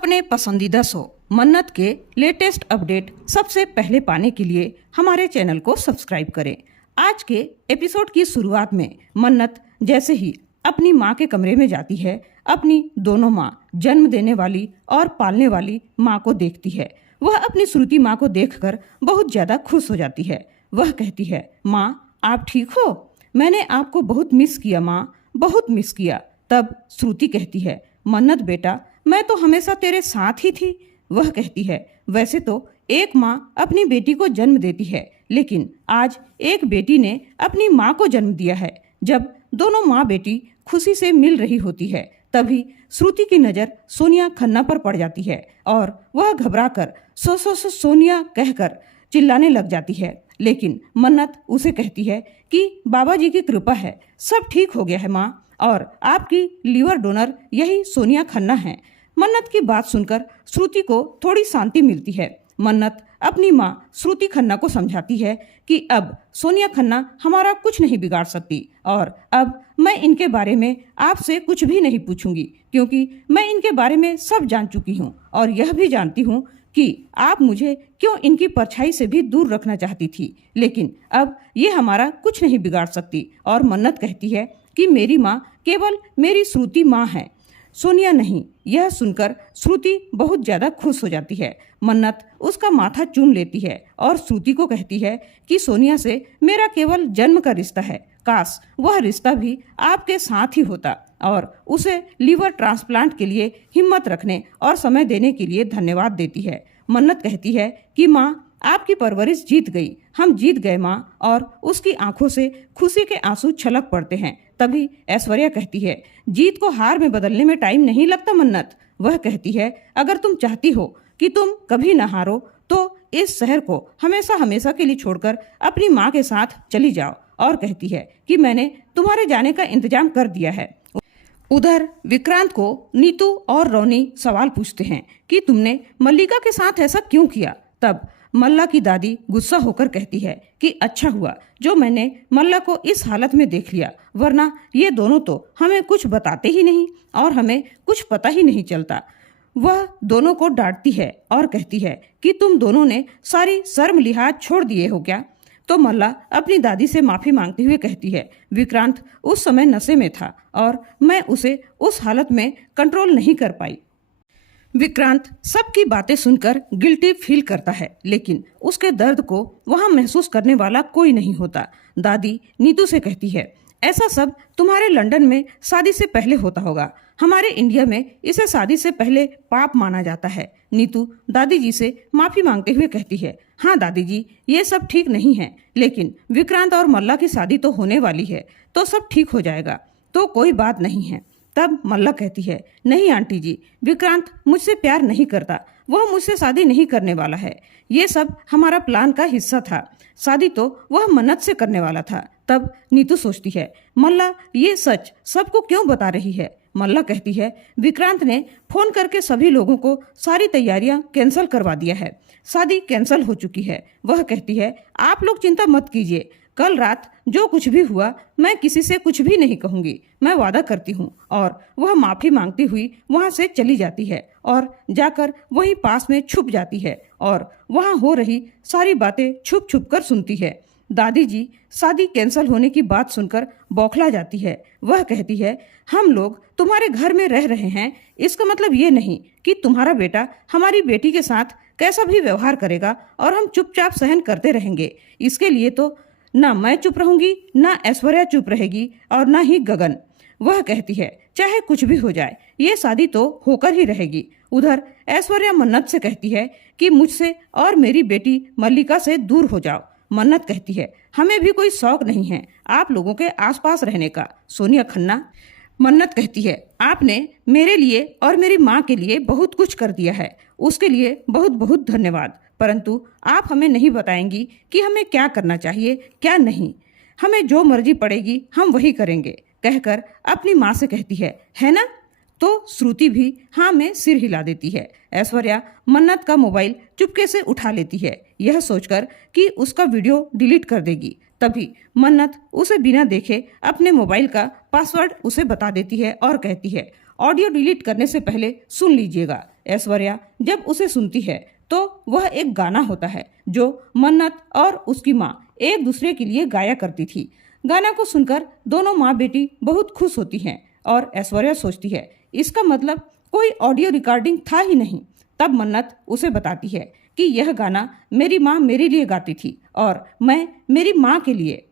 अपने पसंदीदा शो मन्नत के लेटेस्ट अपडेट सबसे पहले पाने के लिए हमारे चैनल को सब्सक्राइब करें। आज के एपिसोड की शुरुआत में मन्नत जैसे ही अपनी माँ के कमरे में जाती है, अपनी दोनों माँ, जन्म देने वाली और पालने वाली माँ को देखती है। वह अपनी श्रुति माँ को देखकर बहुत ज़्यादा खुश हो जाती है। वह कहती है, माँ आप ठीक हो? मैंने आपको बहुत मिस किया माँ, बहुत मिस किया। तब श्रुति कहती है, मन्नत बेटा, मैं तो हमेशा तेरे साथ ही थी। वह कहती है, वैसे तो एक माँ अपनी बेटी को जन्म देती है, लेकिन आज एक बेटी ने अपनी माँ को जन्म दिया है। जब दोनों माँ बेटी खुशी से मिल रही होती है, तभी श्रुति की नज़र सोनिया खन्ना पर पड़ जाती है और वह घबराकर सोनिया कहकर चिल्लाने लग जाती है। लेकिन मन्नत उसे कहती है कि बाबा जी की कृपा है, सब ठीक हो गया है माँ, और आपकी लीवर डोनर यही सोनिया खन्ना है। मन्नत की बात सुनकर श्रुति को थोड़ी शांति मिलती है। मन्नत अपनी माँ श्रुति खन्ना को समझाती है कि अब सोनिया खन्ना हमारा कुछ नहीं बिगाड़ सकती और अब मैं इनके बारे में आपसे कुछ भी नहीं पूछूंगी, क्योंकि मैं इनके बारे में सब जान चुकी हूँ और यह भी जानती हूँ कि आप मुझे क्यों इनकी परछाई से भी दूर रखना चाहती थी, लेकिन अब ये हमारा कुछ नहीं बिगाड़ सकती। और मन्नत कहती है कि मेरी माँ केवल मेरी श्रुति माँ है, सोनिया नहीं। यह सुनकर श्रुति बहुत ज़्यादा खुश हो जाती है। मन्नत उसका माथा चूम लेती है और श्रुति को कहती है कि सोनिया से मेरा केवल जन्म का रिश्ता है, काश वह रिश्ता भी आपके साथ ही होता। और उसे लीवर ट्रांसप्लांट के लिए हिम्मत रखने और समय देने के लिए धन्यवाद देती है। मन्नत कहती है कि माँ आपकी परवरिश जीत गई, हम जीत गए माँ, और उसकी आंखों से खुशी के आंसू छलक पड़ते हैं। तभी ऐश्वर्या कहती है, जीत को हार में बदलने में टाइम नहीं लगता मन्नत। वह कहती है, अगर तुम चाहती हो कि तुम कभी न हारो तो इस शहर को हमेशा हमेशा के लिए छोड़कर अपनी माँ के साथ चली जाओ। और कहती है कि मैंने तुम्हारे जाने का इंतजाम कर दिया है। उधर विक्रांत को नीतू और रोनी सवाल पूछते हैं कि तुमने मल्लिका के साथ ऐसा क्यों किया। तब मल्ला की दादी गुस्सा होकर कहती है कि अच्छा हुआ जो मैंने मल्ला को इस हालत में देख लिया, वरना ये दोनों तो हमें कुछ बताते ही नहीं और हमें कुछ पता ही नहीं चलता। वह दोनों को डांटती है और कहती है कि तुम दोनों ने सारी शर्म लिहाज छोड़ दिए हो क्या। तो मल्ला अपनी दादी से माफ़ी मांगते हुए कहती है, विक्रांत उस समय नशे में था और मैं उसे उस हालत में कंट्रोल नहीं कर पाई। विक्रांत सबकी बातें सुनकर गिल्टी फील करता है, लेकिन उसके दर्द को वहाँ महसूस करने वाला कोई नहीं होता। दादी नीतू से कहती है, ऐसा सब तुम्हारे लंदन में शादी से पहले होता होगा, हमारे इंडिया में इसे शादी से पहले पाप माना जाता है। नीतू दादी जी से माफ़ी मांगते हुए कहती है, हाँ दादी जी, ये सब ठीक नहीं है, लेकिन विक्रांत और मल्ला की शादी तो होने वाली है, तो सब ठीक हो जाएगा, तो कोई बात नहीं है। तब मल्ला कहती है, नहीं आंटी जी, विक्रांत मुझसे प्यार नहीं करता, वह मुझसे शादी नहीं करने वाला है, ये सब हमारा प्लान का हिस्सा था, शादी तो वह मन्नत से करने वाला था। तब नीतू सोचती है, मल्ला ये सच सबको क्यों बता रही है। मल्ला कहती है, विक्रांत ने फोन करके सभी लोगों को सारी तैयारियां कैंसिल करवा दिया है, शादी कैंसिल हो चुकी है। वह कहती है, आप लोग चिंता मत कीजिए, कल रात जो कुछ भी हुआ मैं किसी से कुछ भी नहीं कहूँगी, मैं वादा करती हूँ। और वह माफ़ी मांगती हुई वहाँ से चली जाती है और जाकर वहीं पास में छुप जाती है और वहाँ हो रही सारी बातें छुप छुप कर सुनती है। दादी जी शादी कैंसिल होने की बात सुनकर बौखला जाती है। वह कहती है, हम लोग तुम्हारे घर में रह रहे हैं, इसका मतलब ये नहीं कि तुम्हारा बेटा हमारी बेटी के साथ कैसा भी व्यवहार करेगा और हम चुपचाप सहन करते रहेंगे। इसके लिए तो ना मैं चुप रहूंगी, ना ऐश्वर्या चुप रहेगी और ना ही गगन। वह कहती है, चाहे कुछ भी हो जाए ये शादी तो होकर ही रहेगी। उधर ऐश्वर्या मन्नत से कहती है कि मुझसे और मेरी बेटी मल्लिका से दूर हो जाओ। मन्नत कहती है, हमें भी कोई शौक नहीं है आप लोगों के आसपास रहने का, सोनिया खन्ना। मन्नत कहती है, आपने मेरे लिए और मेरी माँ के लिए बहुत कुछ कर दिया है, उसके लिए बहुत बहुत धन्यवाद, परंतु आप हमें नहीं बताएंगी कि हमें क्या करना चाहिए क्या नहीं, हमें जो मर्जी पड़ेगी हम वही करेंगे, कहकर अपनी माँ से कहती है ना। तो श्रुति भी हाँ में सिर हिला देती है। ऐश्वर्या मन्नत का मोबाइल चुपके से उठा लेती है, यह सोचकर कि उसका वीडियो डिलीट कर देगी। तभी मन्नत उसे बिना देखे अपने मोबाइल का पासवर्ड उसे बता देती है और कहती है, ऑडियो डिलीट करने से पहले सुन लीजिएगा, ऐश्वर्या जब उसे सुनती है तो वह एक गाना होता है जो मन्नत और उसकी माँ एक दूसरे के लिए गाया करती थी। गाना को सुनकर दोनों माँ बेटी बहुत खुश होती हैं और ऐश्वर्या सोचती है इसका मतलब कोई ऑडियो रिकॉर्डिंग था ही नहीं। तब मन्नत उसे बताती है कि यह गाना मेरी माँ मेरे लिए गाती थी और मैं मेरी माँ के लिए।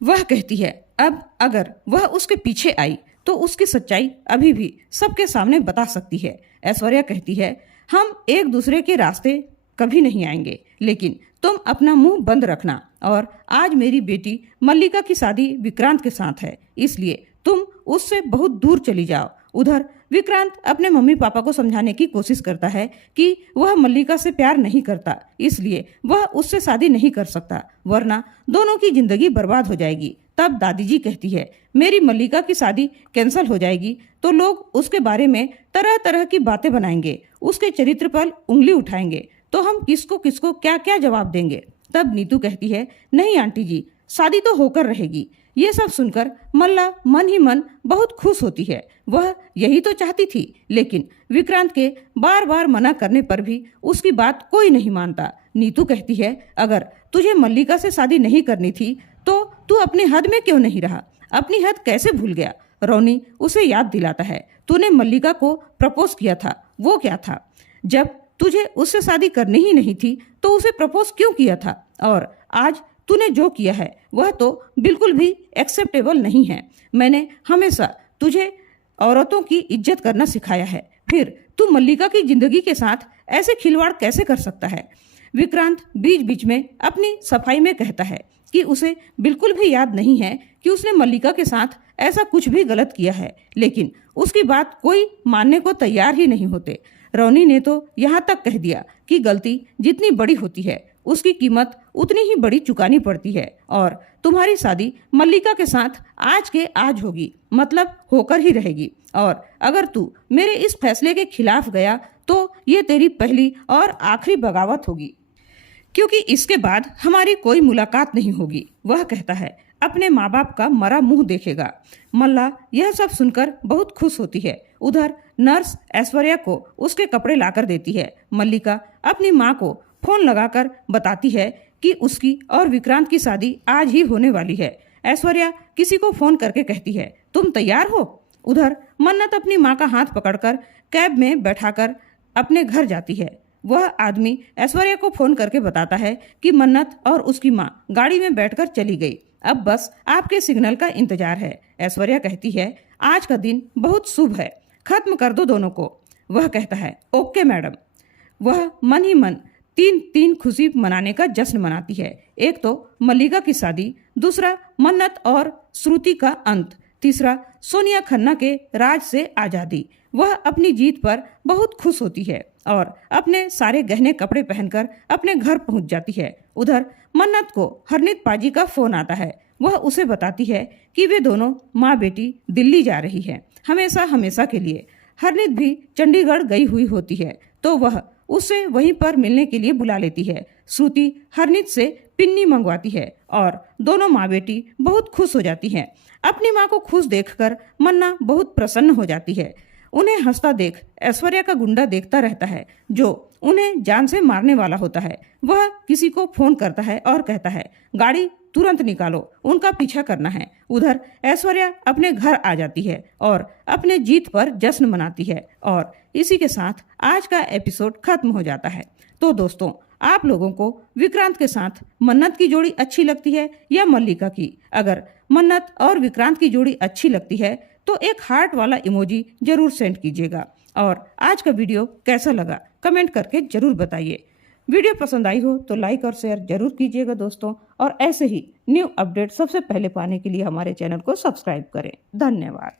वह कहती है अब अगर वह उसके पीछे आई तो उसकी सच्चाई अभी भी सबके सामने बता सकती है। ऐश्वर्या कहती है हम एक दूसरे के रास्ते कभी नहीं आएंगे, लेकिन तुम अपना मुंह बंद रखना और आज मेरी बेटी मल्लिका की शादी विक्रांत के साथ है, इसलिए तुम उससे बहुत दूर चली जाओ। उधर विक्रांत अपने मम्मी पापा को समझाने की कोशिश करता है कि वह मल्लिका से प्यार नहीं करता, इसलिए वह उससे शादी नहीं कर सकता, वरना दोनों की जिंदगी बर्बाद हो जाएगी। तब दादी जी कहती है मेरी मल्लिका की शादी कैंसिल हो जाएगी तो लोग उसके बारे में तरह तरह की बातें बनाएंगे, उसके चरित्र पर उंगली उठाएंगे, तो हम किसको किसको क्या क्या जवाब देंगे। तब नीतू कहती है नहीं आंटी जी, शादी तो होकर रहेगी। ये सब सुनकर मल्ला मन ही मन बहुत खुश होती है। वह यही तो चाहती थी, लेकिन विक्रांत के बार बार मना करने पर भी उसकी बात कोई नहीं मानता। नीतू कहती है अगर तुझे मल्लिका से शादी नहीं करनी थी तो तू अपने हद में क्यों नहीं रहा, अपनी हद कैसे भूल गया। रोनी उसे याद दिलाता है तूने मल्लिका को प्रपोज किया था, वो क्या था? जब तुझे उससे शादी करनी ही नहीं थी तो उसे प्रपोज क्यों किया था? और आज तूने जो किया है वह तो बिल्कुल भी एक्सेप्टेबल नहीं है। मैंने हमेशा तुझे औरतों की इज्जत करना सिखाया है, फिर तू मल्लिका की जिंदगी के साथ ऐसे खिलवाड़ कैसे कर सकता है? विक्रांत बीच बीच में अपनी सफाई में कहता है कि उसे बिल्कुल भी याद नहीं है कि उसने मल्लिका के साथ ऐसा कुछ भी गलत किया है, लेकिन उसकी बात कोई मानने को तैयार ही नहीं होते। रोनी ने तो यहाँ तक कह दिया कि गलती जितनी बड़ी होती है उसकी कीमत उतनी ही बड़ी चुकानी पड़ती है और तुम्हारी शादी मल्लिका के साथ आज के आज होगी, मतलब होकर ही रहेगी। और अगर तू मेरे इस फैसले के खिलाफ गया तो ये तेरी पहली और आखिरी बगावत होगी, क्योंकि इसके बाद हमारी कोई मुलाकात नहीं होगी। वह कहता है अपने माँ बाप का मरा मुंह देखेगा। मल्ला यह सब सुनकर बहुत खुश होती है। उधर नर्स ऐश्वर्या को उसके कपड़े लाकर देती है। मल्लिका अपनी माँ को फोन लगाकर बताती है कि उसकी और विक्रांत की शादी आज ही होने वाली है। ऐश्वर्या किसी को फोन करके कहती है तुम तैयार हो? उधर मन्नत अपनी माँ का हाथ पकड़कर कैब में बैठाकर अपने घर जाती है। वह आदमी ऐश्वर्या को फोन करके बताता है कि मन्नत और उसकी माँ गाड़ी में बैठकर चली गई, अब बस आपके सिग्नल का इंतजार है। ऐश्वर्या कहती है आज का दिन बहुत शुभ है, खत्म कर दो दोनों को। वह कहता है ओके मैडम। वह मन ही मन तीन खुशी मनाने का जश्न मनाती है। एक तो मल्लिका की शादी, दूसरा मन्नत और श्रुति का अंत, तीसरा सोनिया खन्ना के राज से आज़ादी। वह अपनी जीत पर बहुत खुश होती है और अपने सारे गहने कपड़े पहनकर अपने घर पहुंच जाती है। उधर मन्नत को हरनीत पाजी का फोन आता है। वह उसे बताती है कि वे दोनों माँ बेटी दिल्ली जा रही है हमेशा हमेशा के लिए। हरनीत भी चंडीगढ़ गई हुई होती है तो वह उसे वहीं पर मिलने के लिए बुला लेती है। श्रुति हरनीत से पिन्नी मंगवाती है और दोनों माँ बेटी बहुत खुश हो जाती हैं। अपनी माँ को खुश देखकर मन्ना बहुत प्रसन्न हो जाती है। उन्हें हंसता देख ऐश्वर्या का गुंडा देखता रहता है जो उन्हें जान से मारने वाला होता है। वह किसी को फोन करता है और कहता है गाड़ी तुरंत निकालो, उनका पीछा करना है। उधर ऐश्वर्या अपने घर आ जाती है और अपने जीत पर जश्न मनाती है और इसी के साथ आज का एपिसोड खत्म हो जाता है। तो दोस्तों आप लोगों को विक्रांत के साथ मन्नत की जोड़ी अच्छी लगती है या मल्लिका की? अगर मन्नत और विक्रांत की जोड़ी अच्छी लगती है तो एक हार्ट वाला इमोजी जरूर सेंड कीजिएगा। और आज का वीडियो कैसा लगा कमेंट करके जरूर बताइए। वीडियो पसंद आई हो तो लाइक और शेयर जरूर कीजिएगा दोस्तों, और ऐसे ही न्यू अपडेट सबसे पहले पाने के लिए हमारे चैनल को सब्सक्राइब करें। धन्यवाद।